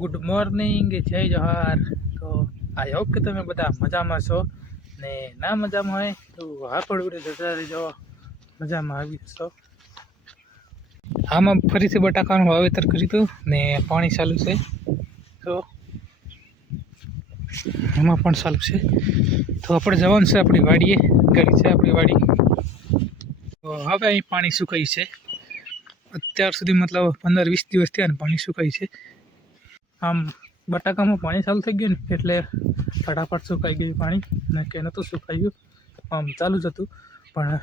Good morning, જય જોહાર। તો I hope કે તમે બધા મજામાં છો ને ના મજામાં હોય તો હાકડું જતા રહેજો, મજામાં આવી જશો। આમાં ફરીથી બટાકાનું વાવેતર કર્યું હતું ને પાણી ચાલુ છે, તો એમાં પણ ચાલુ છે। તો આપણે જવાનું છે આપણી વાડીએ, ઘડી છે આપણી વાડી। તો હવે અહીં પાણી સુકાય છે, અત્યાર સુધી મતલબ 15-20 દિવસ થયા ને પાણી સુકાય છે। આમ બટાકામાં પાણી ચાલુ થઈ ગયું ને એટલે ફટાફટ સુકાઈ ગયું પાણી, ને કે નહોતું સુકાયું, આમ ચાલુ જ હતું પણ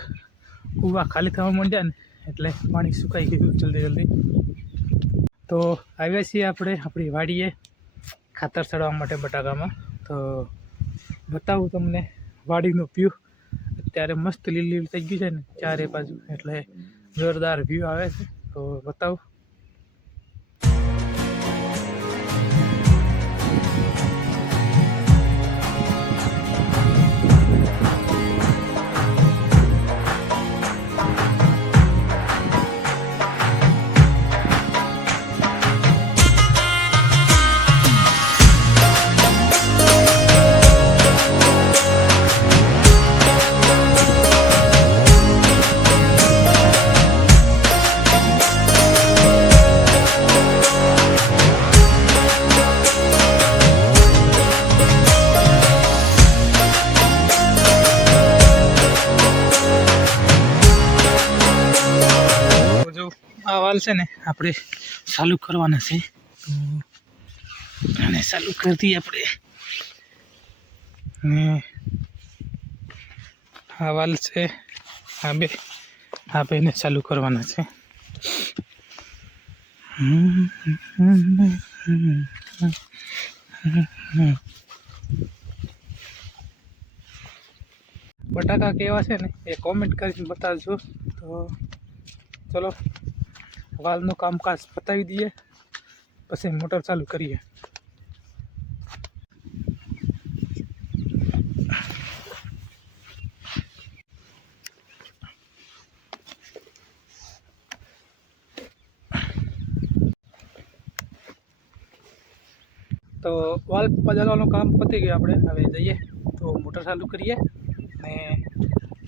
કૂવા ખાલી થવા માંડ્યા ને એટલે પાણી સુકાઈ ગયું જલ્દી। તો આવ્યા છીએ આપણે આપણી વાડીએ ખાતર ચડાવવા માટે બટાકામાં। તો બતાવું તમને વાડીનો વ્યૂ, અત્યારે મસ્ત લીલી થઈ ગઈ છે ને ચારે બાજુ, એટલે જોરદાર વ્યૂ આવે છે। તો બતાવું। આ વાલ છે ને આપણે ચાલુ કરવાના છે, તો આને ચાલુ કરી દઈએ આપણે। ને આ વાલ છે, આ બેને ચાલુ કરવાના છે। બટાકા કેવા છે ને એ કોમેન્ટ કરીને બતાવજો। તો ચલો વાલનું કામકાજ પતાવી દઈએ, પછી મોટર ચાલુ કરીએ। તો વાલ બદલવાનું કામ પતી ગયું, આપણે હવે જઈએ તો મોટર ચાલુ કરીએ ને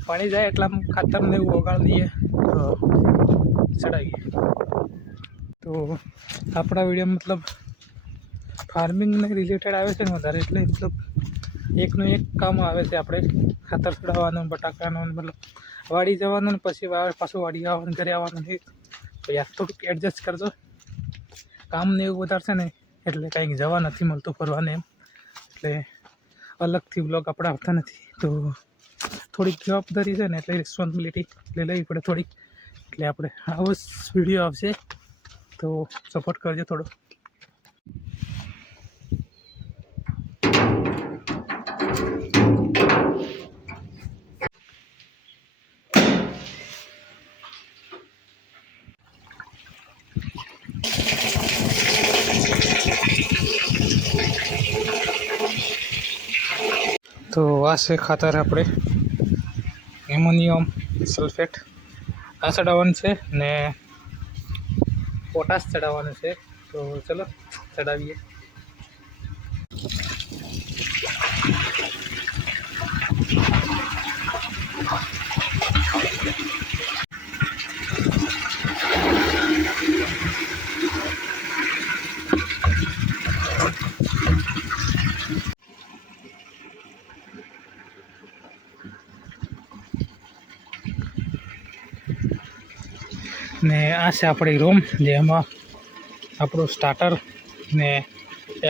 પાણી જાય એટલે આમ ખાતરને એવું ઓગાળી દઈએ તો ચડાવીએ। તો આપણા વિડીયો મતલબ ફાર્મિંગને રિલેટેડ આવે છે ને વધારે, એટલે મતલબ એકનું એક કામ આવે છે। આપણે ખાતર ચડાવવાનું, બટાકાનું, મતલબ વાડી જવાનું ને પછી પાછું વાડી આવવાનું, ઘરે આવવાનું, તો યાર થોડુંક એડજસ્ટ કરજો। કામને એવું વધારે છે ને એટલે કંઈક જવા નથી મળતું ફરવાને એમ, એટલે અલગથી બ્લોગ આપણે આવતા નથી। તો થોડીક જવાબદારી છે ને એટલે રિસ્પોન્સિબિલિટી એટલે લેવી પડે થોડીક, એટલે આપણે આવો જ વિડીયો આવશે, તો સપોર્ટ કરજો થોડો। તો આ છે ખાતર, આપણે એમોનિયમ સલ્ફેટ આ ચડાવવાનું છે ને પોટાશ ચડાવવાનું છે। તો ચલો ચડાવીએ। ને આ છે આપણી રૂમ, જેમાં આપણું સ્ટાર્ટર ને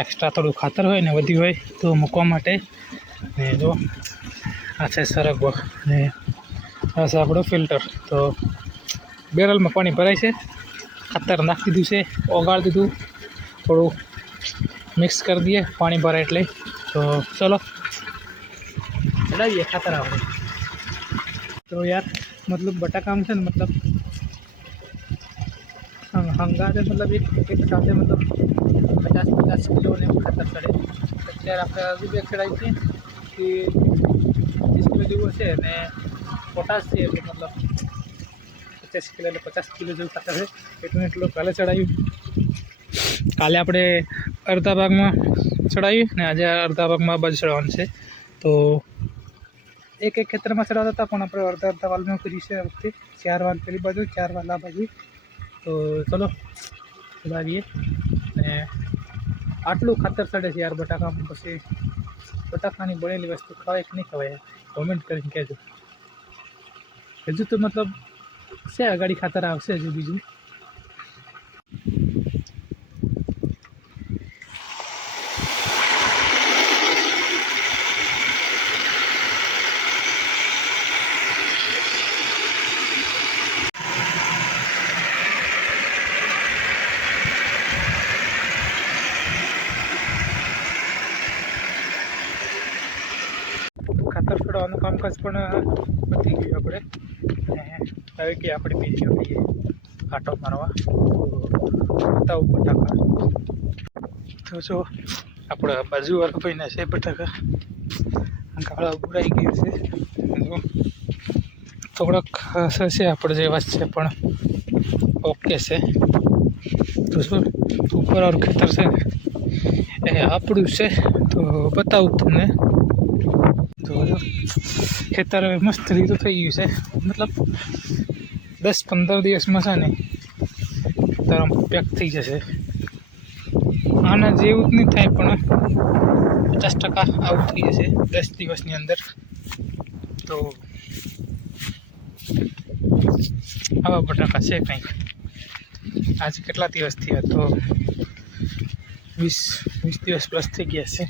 એક્સ્ટ્રા થોડું ખાતર હોય ને વધ્યું હોય તો મૂકવા માટે। ને જો આ છે સરગવો ને આ છે આપણું ફિલ્ટર। તો બેરલમાં પાણી ભરાય છે, ખાતર નાખી દીધું છે, ઓગાળી દીધું, થોડું મિક્સ કરી દઈએ પાણી ભરાય એટલે। તો ચલો ચડાવીએ ખાતર આપણે। તો યાર મતલબ બટાકામાં છે ને મતલબ હંગાતે મતલબ એક સાથે મતલબ 50 કિલોને ખાતર ચડે। અત્યારે આપણે હજુ બેગ ચડાવી છે કે 30 કિલો જેવું હશે, ને પોટાશ છે એટલે મતલબ 50 કિલો એટલે 50 કિલો જેવું ખાતર છે, એટલું કાલે ચડાવ્યું। કાલે આપણે અડધા ભાગમાં ચડાવી ને આજે અડધા ભાગમાં બાજુ ચડાવવાનું છે. તો એક ખેતરમાં ચડાવતા હતા, પણ આપણે અડધા વાલમાં કરી છે. આ વખતે 4 વાલ પેલી બાજુ, 4 વાલ આ બાજુ. તો ચલો ચડાવીએ. ને આટલું ખાતર ચડે છે યાર બટાકામાં. પછી બટાકાની બળેલી વસ્તુ ખવાય કે નહીં ખવાય, કોમેન્ટ કરીને કહેજો. હજુ તો મતલબ છે, આગાડી ખાતર આવશે હજુ બીજું. ખાતર છોડવાનું કામકાજ પણ પતી ગયું આપણે. અને હવે કે આપણે બીજી જઈએ આટો મારવા. બતાવું બટાકા. તો જો આપણા બાજુવાળા ભાઈના છે બટાકા, ગાળા બુરાઈ ગયું છે. થોડાક હશે આપણે જેવા જ છે, પણ ઓકે છે. તો શું ઉપરવાળું ખેતર છે ને એ આપણું છે. તો બતાવું તમને. તો જો ખેતર મસ્ત રીતે થઈ ગયું છે. મતલબ 10-15 દિવસમાં છે ને ખેતર આમ પેક થઈ જશે. આના જેવું જ નહીં થાય, પણ 50% આવું થઈ જશે 10 દિવસની અંદર. તો આવા બટાકા છે કંઈક. આજે કેટલા દિવસ થયા? તો 20 દિવસ પ્લસ થઈ ગયા છે.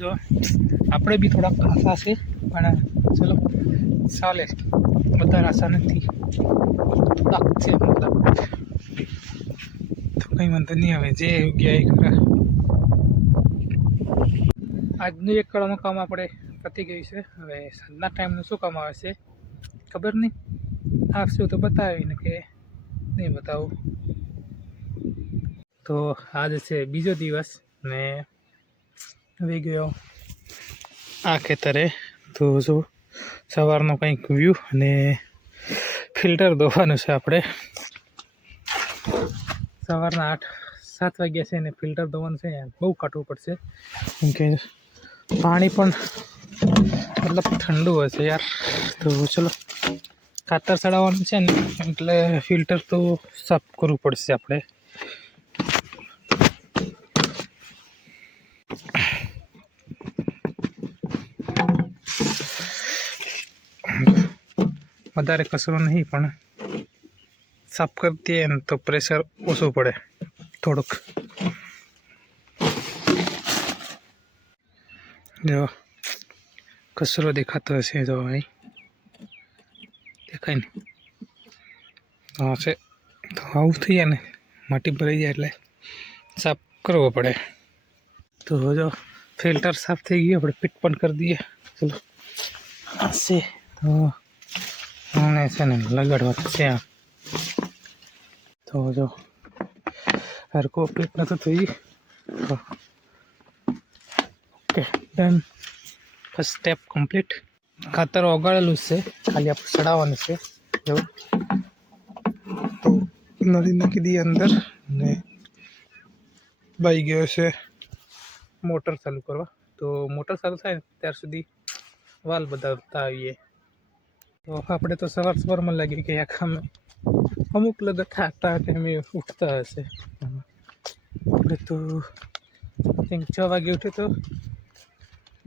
જો આપણે બી થોડાક આશા છે, પણ ચલો ચાલે. બધા આશા નથી, થોડાક છે મતલબ. તો કંઈ વાંધો નહીં, હવે જે યોગ્ય એ ખરા. આજનું એક કળાનું કામ આપણે પતી ગયું છે. હવે સાંજના ટાઈમનું શું કામ આવે છે ખબર નહીં. આવશે તો બતાવીને કે નહીં બતાવું. તો આજ છે બીજો દિવસ ને આવી ગયો આ ખેતરે. તો જો સવારનો કંઈક વ્યૂ, અને ફિલ્ટર ધોવાનું છે આપણે. સવારના 8-7 વાગ્યા છે ને ફિલ્ટર ધોવાનું છે. બહુ કાઢવું પડશે, કેમ કે પાણી પણ મતલબ ઠંડુ હશે યાર. તો ચલો ખાતર ચડાવવાનું છે ને, એટલે ફિલ્ટર તો સાફ કરવું પડશે આપણે. વધારે કચરો નહીં, પણ સાફ કરી દઈએ ને તો પ્રેશર ઓછું પડે થોડુંક. જો કચરો દેખાતો હશે, જો અહીં દેખાય ને. હા છે. તો આવું થઈ જાય ને, માટી ભરાઈ જાય એટલે સાફ કરવો પડે. તો જો ફિલ્ટર સાફ થઈ ગયું, આપણે ફિટ પણ કરી દઈએ. ચલો હશે તો આને છે ને લગાડવા છે. તો જો હરકો ફિટ નતું થઈ. Okay done. First step complete. ખાતર ઓગાળેલું છે, ખાલી આપણે ચડાવવાનું છે. જો તો નળી નાખી દઈએ અંદર, ને બાઈ ગયો છે મોટર ચાલુ કરવા. તો મોટર ચાલુ થાય ને ત્યાર સુધી વાલ બદલતા આવીએ. તો આપણે તો સવારમાં લાગી ગયા કામે. અમુક લોકો થાકતા ટાઈમે ઉઠતા હશે. આપણે તો 6 વાગે ઉઠે, તો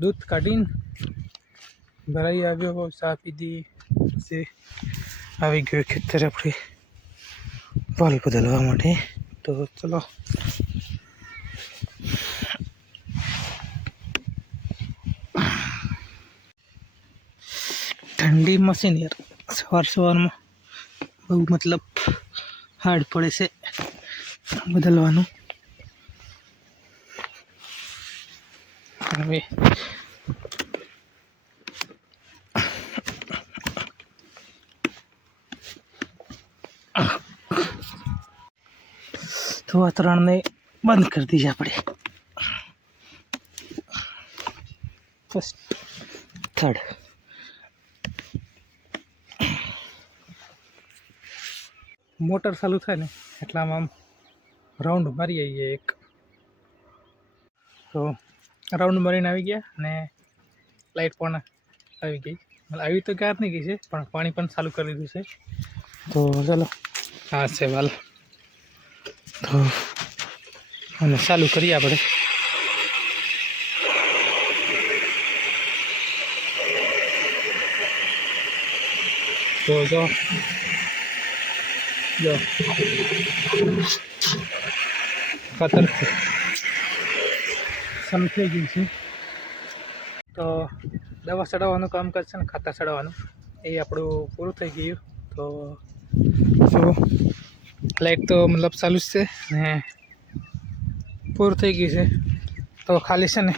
દૂધ કાઢીને ભરાઈ આવ્યો, ચા પીધી, પછી આવી ગયો ખેતર આપણે વાલ બદલવા માટે. તો ચલો ઠંડી મશીન યાર સવારમાં બહુ મતલબ હાર્ડ પડે છે બદલવાનું. હવે તો આ 3ને બંધ કરી દઈએ આપણે. First, third. મોટર ચાલુ થાય ને એટલામાં આમ રાઉન્ડ મારી આવીએ એક. તો રાઉન્ડ મારીને આવી ગયા અને લાઇટ પણ આવી ગઈ. આવી તો ક્યાં નહીં ગઈ છે, પણ પાણી પણ ચાલુ કરી દીધું છે. તો ચાલો, આ છે વાલ. તો અને ચાલુ કરીએ આપણે. તો જો ખાતર સમ થઈ ગયું છે. તો દવા ચડાવવાનું કામ કરશે ને ખાતર ચડાવવાનું એ આપણું પૂરું થઈ ગયું. તો જો લાઇટ તો મતલબ ચાલુ જ છે ને પૂરું થઈ ગયું છે. તો ખાલી છે ને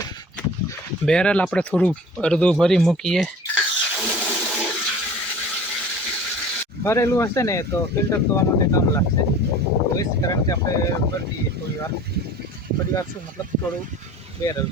બેરલ આપણે થોડું અડધું ભરી મૂકીએ. ભરેલું હશે ને તો ફિલ્ટર થવા માટે કામ લાગશે. તો એ જ કારણ કે આપણે ભરી દઈએ થોડી વાર શું મતલબ થોડું બેરલ.